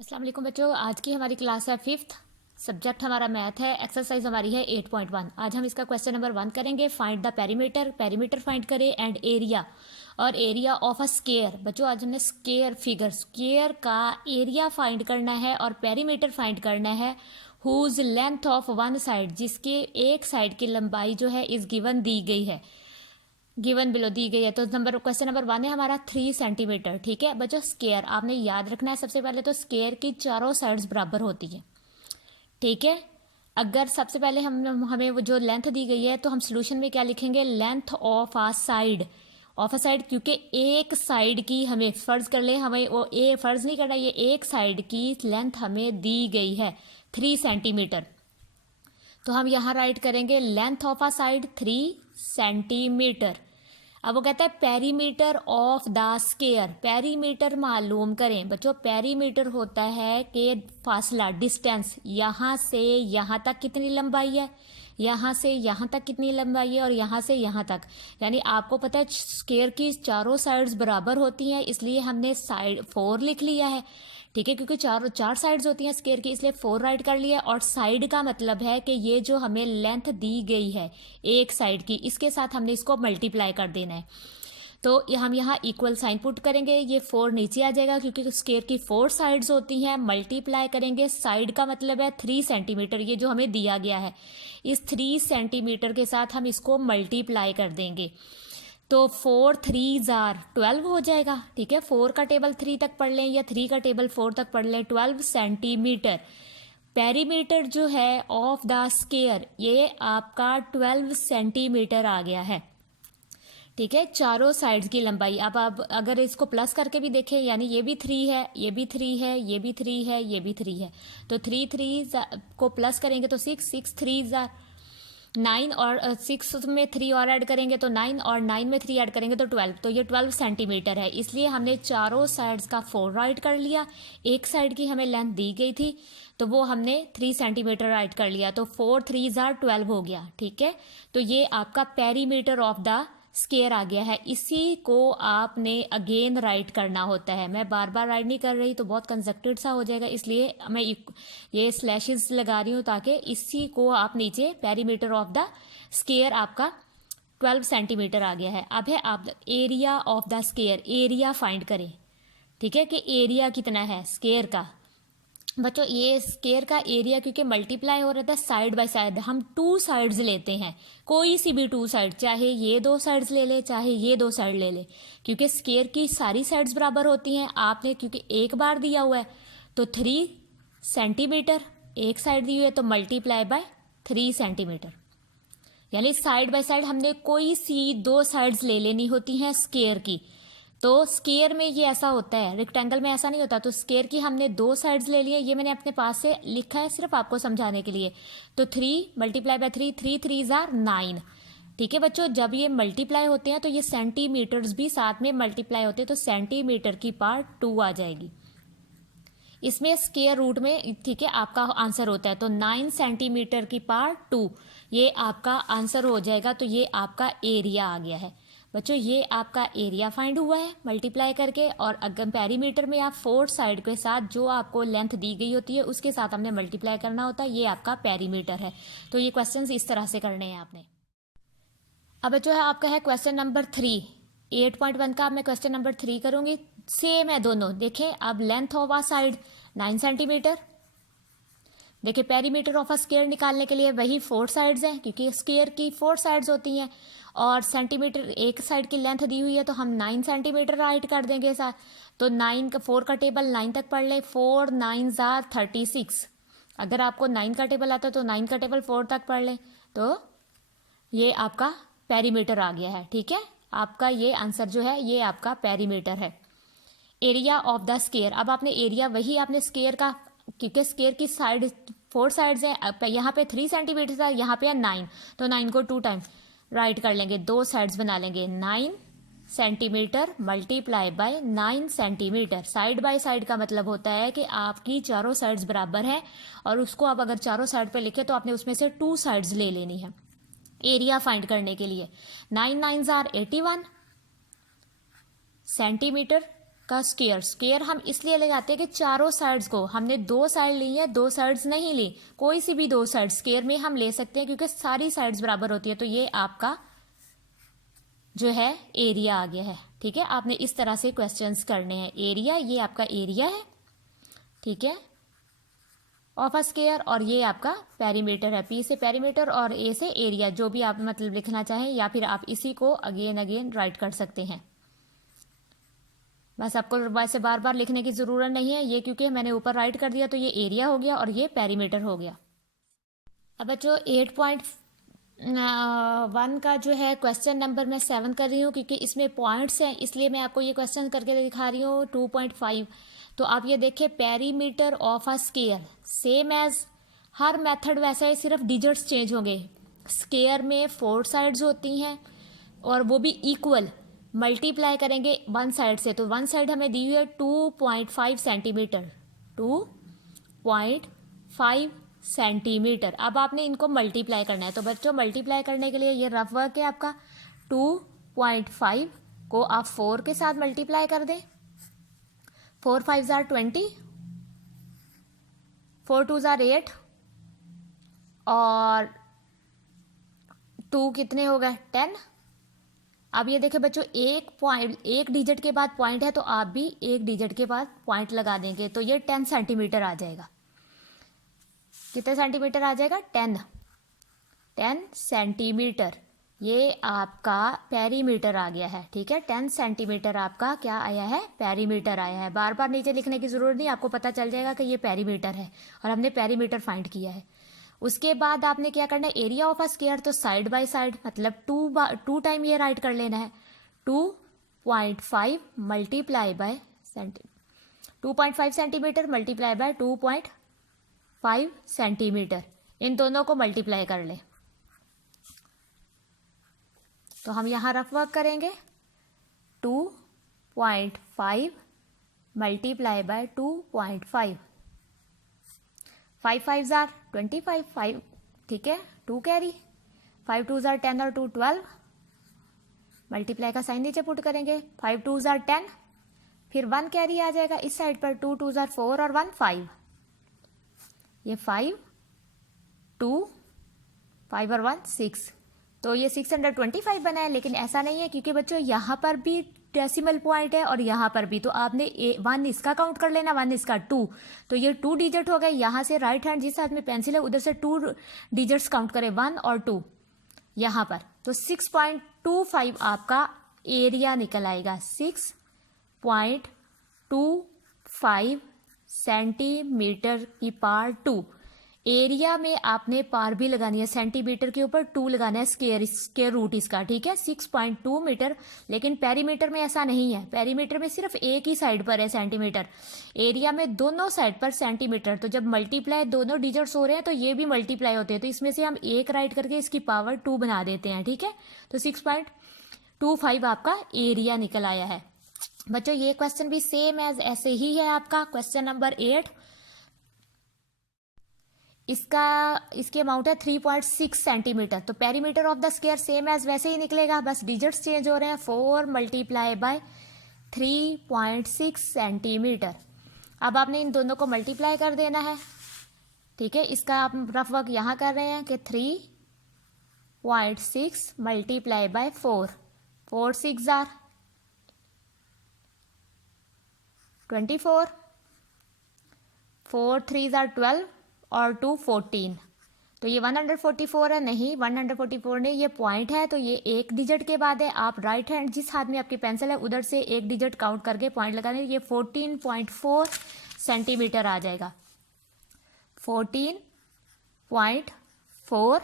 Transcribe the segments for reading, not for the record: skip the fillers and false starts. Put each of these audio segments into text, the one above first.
अस्सलाम वालेकुम बच्चों, आज की हमारी क्लास है फिफ्थ। सब्जेक्ट हमारा मैथ है। एक्सरसाइज हमारी है 8.1। आज हम इसका क्वेश्चन नंबर 1 करेंगे। Find the perimeter, perimeter find करें एंड एरिया और एरिया ऑफ अ स्क्वायर। बच्चों आज हमने स्क्वायर फिगर, स्क्वायर का एरिया फाइंड करना है और पेरीमीटर फाइंड करना है। Whose length of one side, जिसके एक साइड की लंबाई जो है इस गिवन दी गई है, गिवन बिलो दी गई है। तो क्वेश्चन नंबर 1 है हमारा 3 सेंटीमीटर। ठीक है बच्चों, स्क्वायर आपने याद रखना है। सबसे पहले तो स्क्वायर की चारों साइड्स बराबर होती है। ठीक है, अगर सबसे पहले हमें वो जो लेंथ दी गई है तो हम सोल्यूशन में क्या लिखेंगे, length of a side, of a side, क्योंकि एक साइड की हमें फर्ज कर ले, हमें वो ए फर्ज नहीं करना, ये एक साइड की लेंथ हमें दी गई है 3 सेंटीमीटर। तो हम यहाँ राइट करेंगे length of a side 3 centimetre. अब वो कहता है perimeter of the square. Perimeter मालूम करें बच्चों। पेरीमीटर होता है कि फासला, डिस्टेंस, यहाँ से यहाँ तक कितनी लंबाई है, यहाँ से यहाँ तक कितनी लंबाई है और यहाँ से यहाँ तक। यानी आपको पता है स्क्वायर की चारों साइड्स बराबर होती हैं, इसलिए हमने साइड 4 लिख लिया है। ठीक है, क्योंकि चार साइड्स होती हैं स्क्वायर की, इसलिए 4 राइट कर लिया। और साइड का मतलब है कि ये जो हमें लेंथ दी गई है एक साइड की, इसके साथ हमने इसको मल्टीप्लाई कर देना है। तो हम यहाँ इक्वल साइन पुट करेंगे, ये 4 नीचे आ जाएगा क्योंकि स्क्वायर की 4 साइड्स होती हैं। मल्टीप्लाई करेंगे, साइड का मतलब है 3 सेंटीमीटर, ये जो हमें दिया गया है, इस 3 सेंटीमीटर के साथ हम इसको मल्टीप्लाई कर देंगे। तो 4 3 जार 12 हो जाएगा। ठीक है, 4 का टेबल 3 तक पढ़ लें या 3 का टेबल 4 तक पढ़ लें। 12 सेंटीमीटर पेरीमीटर जो है ऑफ द स्क्वायर, ये आपका 12 सेंटीमीटर आ गया है। ठीक है, चारों साइड्स की लंबाई। अब आप अगर इसको प्लस करके भी देखें, यानी ये भी 3 है, ये भी 3 है, ये भी 3 है, ये भी 3 है, तो 3 3 को प्लस करेंगे तो 6 6 3 जार 9 और 6 में 3 और ऐड करेंगे तो 9 और 9 में 3 ऐड करेंगे तो 12। तो ये 12 सेंटीमीटर है, इसलिए हमने चारों साइड्स का 4 राइट कर लिया। एक साइड की हमें लेंथ दी गई थी तो वो हमने 3 सेंटीमीटर राइट कर लिया, तो 4 3 जार 12 हो गया। ठीक है, तो ये आपका पेरीमीटर ऑफ द स्क्वायर आ गया है। इसी को आपने अगेन राइट करना होता है। मैं बार बार राइट नहीं कर रही तो बहुत कंजक्टेड सा हो जाएगा, इसलिए मैं ये स्लैशेस लगा रही हूँ ताकि इसी को आप नीचे, पेरीमीटर ऑफ द स्क्वायर आपका 12 सेंटीमीटर आ गया है। अब है आप area of the square, area find करें। ठीक है, कि एरिया कितना है स्क्वायर का। बच्चों ये स्क्वायर का एरिया क्योंकि मल्टीप्लाई हो रहा था साइड बाय साइड, हम 2 साइड्स लेते हैं, कोई सी भी 2 साइड, चाहे ये 2 साइड्स ले ले चाहे ये 2 साइड ले ले, क्योंकि स्क्वायर की सारी साइड्स बराबर होती हैं। आपने क्योंकि एक बार दिया हुआ है तो 3 सेंटीमीटर एक साइड दी हुई है, तो मल्टीप्लाई बाय 3 सेंटीमीटर, यानी साइड बाय साइड हमने कोई सी 2 साइड्स ले लेनी होती हैं स्क्वायर की। तो स्क्वायर में ये ऐसा होता है, रेक्टेंगल में ऐसा नहीं होता। तो स्क्वायर की हमने 2 साइड्स ले लिए, ये मैंने अपने पास से लिखा है सिर्फ आपको समझाने के लिए। तो 3 मल्टीप्लाई बाय 3, 3 3 जार 9। ठीक है बच्चों, जब ये मल्टीप्लाई होते हैं तो ये सेंटीमीटर्स भी साथ में मल्टीप्लाई होते हैं, तो सेंटीमीटर की पार्ट 2 आ जाएगी इसमें स्क्वायर रूट में। ठीक है, आपका आंसर होता है तो 9 सेंटीमीटर की पार्ट 2 ये आपका आंसर हो जाएगा। तो ये आपका एरिया आ गया है बच्चों, ये आपका एरिया फाइंड हुआ है मल्टीप्लाई करके। और अगर पेरीमीटर में आप 4 साइड के साथ जो आपको लेंथ दी गई होती है उसके साथ हमने मल्टीप्लाई करना होता है, ये आपका पेरीमीटर है। तो ये क्वेश्चंस इस तरह से करने हैं आपने। अब जो है आपका है क्वेश्चन नंबर 3, 8.1 का। अब मैं क्वेश्चन नंबर 3 करूंगी, सेम है दोनों। देखें अब length of a side 9 centimetre. देखिए पेरीमीटर ऑफ अ स्क्वायर निकालने के लिए वही 4 साइड्स हैं, क्योंकि स्क्वायर की 4 साइड्स होती हैं और सेंटीमीटर एक साइड की लेंथ दी हुई है, तो हम 9 सेंटीमीटर राइट कर देंगे साथ। तो 9 का 4 का टेबल 9 तक पढ़ ले, 4 9 जार 36। अगर आपको 9 का टेबल आता है तो 9 का टेबल 4 तक पढ़ ले, तो ये आपका पेरीमीटर आ गया है। ठीक है, आपका ये आंसर जो है ये आपका पेरीमीटर है, एरिया ऑफ द स्क्वायर। अब आपने एरिया वही आपने स्क्वायर का, क्योंकि स्क्वायर की साइड 4 साइड्स है, यहाँ पे 3 सेंटीमीटर था, यहाँ पे है 9, तो 9 को 2 टाइम राइट कर लेंगे, 2 साइड्स बना लेंगे। 9 centimetre multiply bye 9 centimetre. Side by side का मतलब होता है कि आपकी चारों साइड्स बराबर है, और उसको आप अगर चारों साइड पे लिखे तो आपने उसमें से 2 साइड्स ले लेनी है एरिया फाइंड करने के लिए। 9 9 जार 81 सेंटीमीटर का स्क्वायर। स्क्वायर हम इसलिए लगाते हैं कि चारों साइड्स को, हमने दो साइड ली है, दो साइड्स नहीं ली, कोई सी भी दो साइड स्क्वायर में हम ले सकते हैं क्योंकि सारी साइड्स बराबर होती है। तो ये आपका जो है एरिया आ गया है। ठीक है, आपने इस तरह से क्वेश्चंस करने हैं। एरिया, ये आपका एरिया है, ठीक है, ऑफ अ स्क्वायर, और ये आपका पेरीमीटर है। पी से पेरीमीटर और ए से एरिया, जो भी आप मतलब लिखना चाहें, या फिर आप इसी को अगेन अगेन राइट कर सकते हैं। बस आपको वैसे बार बार लिखने की ज़रूरत नहीं है, ये क्योंकि मैंने ऊपर राइट कर दिया तो ये एरिया हो गया और ये पेरीमीटर हो गया। अब बच्चों 8.1 का जो है क्वेश्चन नंबर मैं 7 कर रही हूँ, क्योंकि इसमें पॉइंट्स हैं इसलिए मैं आपको ये क्वेश्चन करके दिखा रही हूँ। 2.5, तो आप ये देखिए, perimeter of a square same as, हर मेथड वैसा है, सिर्फ डिजिट्स चेंज होंगे। स्क्वायर में 4 साइड्स होती हैं और वो भी इक्वल, मल्टीप्लाई करेंगे वन साइड से, तो वन साइड हमें दी हुई है 2.5 सेंटीमीटर, 2.5 सेंटीमीटर। अब आपने इनको मल्टीप्लाई करना है, तो बच्चों मल्टीप्लाई करने के लिए ये रफ वर्क है आपका। 2.5 को आप 4 के साथ मल्टीप्लाई कर दें, 4 5 जार 20, 4 2 जार 8, और 2 कितने हो गए 10। अब ये देखिए बच्चों, एक डिजिट के बाद पॉइंट है, तो आप भी एक डिजिट के बाद पॉइंट लगा देंगे, तो ये 10 सेंटीमीटर आ जाएगा। कितने सेंटीमीटर आ जाएगा 10 सेंटीमीटर। ये आपका पेरीमीटर आ गया है। ठीक है, 10 सेंटीमीटर आपका क्या आया है, पेरीमीटर आया है। बार बार नीचे लिखने की जरूरत नहीं, आपको पता चल जाएगा कि ये पेरीमीटर है और हमने पेरीमीटर फाइंड किया है। उसके बाद आपने क्या करना है, एरिया ऑफ अ स्क्वायर, तो साइड बाय साइड मतलब 2 टाइम ये राइट कर लेना है। 2.5 multiply by 2.5 centimetre multiply by 2.5 centimetre, इन दोनों को मल्टीप्लाई कर ले। तो हम यहाँ रफ वर्क करेंगे, 2.5 मल्टीप्लाई बाय 2.5, 5 5 जार 25, 5, ठीक है, 2 कैरी, 5 2 जार 10 और 2 12, मल्टीप्लाई का साइन नीचे पुट करेंगे, 5 2 जार 10, फिर 1 कैरी आ जाएगा इस साइड पर, 2 2 जार 4 और 1 5, ये 5 2 5 और 1 6, तो ये 625 बना है। लेकिन ऐसा नहीं है, क्योंकि बच्चों यहाँ पर भी डेसिमल पॉइंट है और यहाँ पर भी, तो आपने 1 इसका काउंट कर लेना, 1 इसका 2, तो ये 2 डिजिट हो गए। यहाँ से राइट हैंड जिस हाथ में पेंसिल है उधर से 2 डिजिट्स काउंट करें, 1 और 2 यहाँ पर, तो 6.25 आपका एरिया निकल आएगा। 6.25 सेंटीमीटर की पावर 2। एरिया में आपने पार भी लगानी है, सेंटीमीटर के ऊपर 2 लगाना है, स्क्वायर रूट इसका। ठीक है, 6.2 मीटर। लेकिन पेरीमीटर में ऐसा नहीं है, पेरीमीटर में सिर्फ एक ही साइड पर है सेंटीमीटर, एरिया में दोनों साइड पर सेंटीमीटर। तो जब मल्टीप्लाई दोनों डिजिट्स हो रहे हैं तो ये भी मल्टीप्लाई होते हैं, तो इसमें से हम एक राइट करके इसकी पावर 2 बना देते हैं। ठीक है, तो 6.25 आपका एरिया निकल आया है। बच्चों ये क्वेश्चन भी सेम एज ऐसे ही है आपका, क्वेश्चन नंबर 8। इसकी अमाउंट है 3.6 सेंटीमीटर। तो perimeter of the square same as वैसे ही निकलेगा, बस डिजिट्स चेंज हो रहे हैं। 4 मल्टीप्लाई बाय 3.6 सेंटीमीटर। अब आपने इन दोनों को मल्टीप्लाई कर देना है। ठीक है, इसका आप रफ वर्क यहाँ कर रहे हैं कि 3.6 मल्टीप्लाई बाय 4, 4 6 जार 24, 4 3 जार 12 और 2 14, तो ये 144 है। नहीं, 144 नहीं, ये पॉइंट है, तो ये एक डिजिट के बाद है। आप राइट हैंड जिस हाथ में आपकी पेंसिल है उधर से एक डिजिट काउंट करके पॉइंट लगा दें, ये 14.4 सेंटीमीटर आ जाएगा। 14.4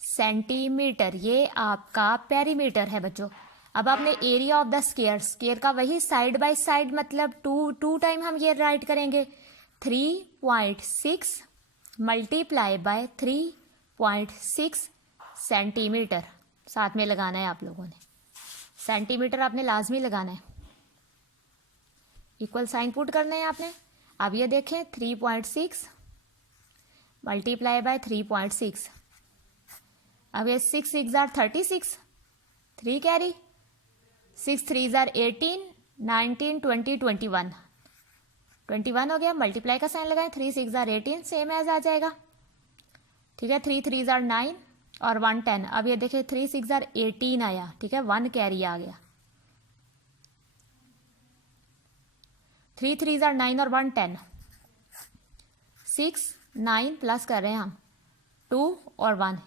सेंटीमीटर ये आपका पेरीमीटर है बच्चों। अब आपने area of the square, square का वही साइड बाय साइड मतलब 2 टाइम हम ये राइट करेंगे। 3.6 मल्टीप्लाई बाय 3.6 सेंटीमीटर, साथ में लगाना है आप लोगों ने, सेंटीमीटर आपने लाजमी लगाना है, इक्वल साइन पुट करना है आपने। अब ये देखें 3.6 मल्टीप्लाई बाय 3.6, अब ये 6 6 जार 36, 3 कैरी, 6 3 जार 18, 19, 20, 21, 21 हो गया, मल्टीप्लाई का साइन लगाएं, 3 6 जार 18 सेम एज आ जाएगा, ठीक है। 3 3 जार 9 और 1 10। अब ये देखिए 3 6 जार 18 आया, ठीक है, 1 कैरी आ गया। 3 3 जार 9 और 1 10, 6 9 प्लस कर रहे हैं हम 2 और 1।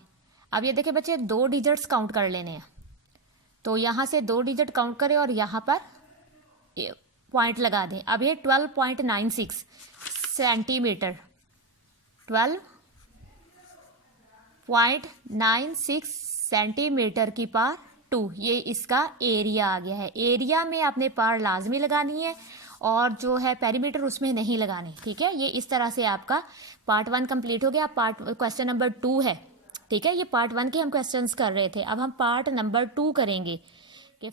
अब ये देखिए बच्चे 2 डिजिट्स काउंट कर लेने हैं, तो यहाँ से 2 डिजिट काउंट करें और यहाँ पर पॉइंट लगा दें। अब ये 12.96 सेंटीमीटर, 12.96 सेंटीमीटर की पावर 2, ये इसका एरिया आ गया है। एरिया में आपने पावर लाजमी लगानी है और जो है पेरीमीटर उसमें नहीं लगानी, ठीक है। ये इस तरह से आपका पार्ट 1 कंप्लीट हो गया। क्वेश्चन नंबर 2 है, ठीक है। ये पार्ट 1 के हम क्वेश्चंस कर रहे थे, अब हम पार्ट नंबर 2 करेंगे कि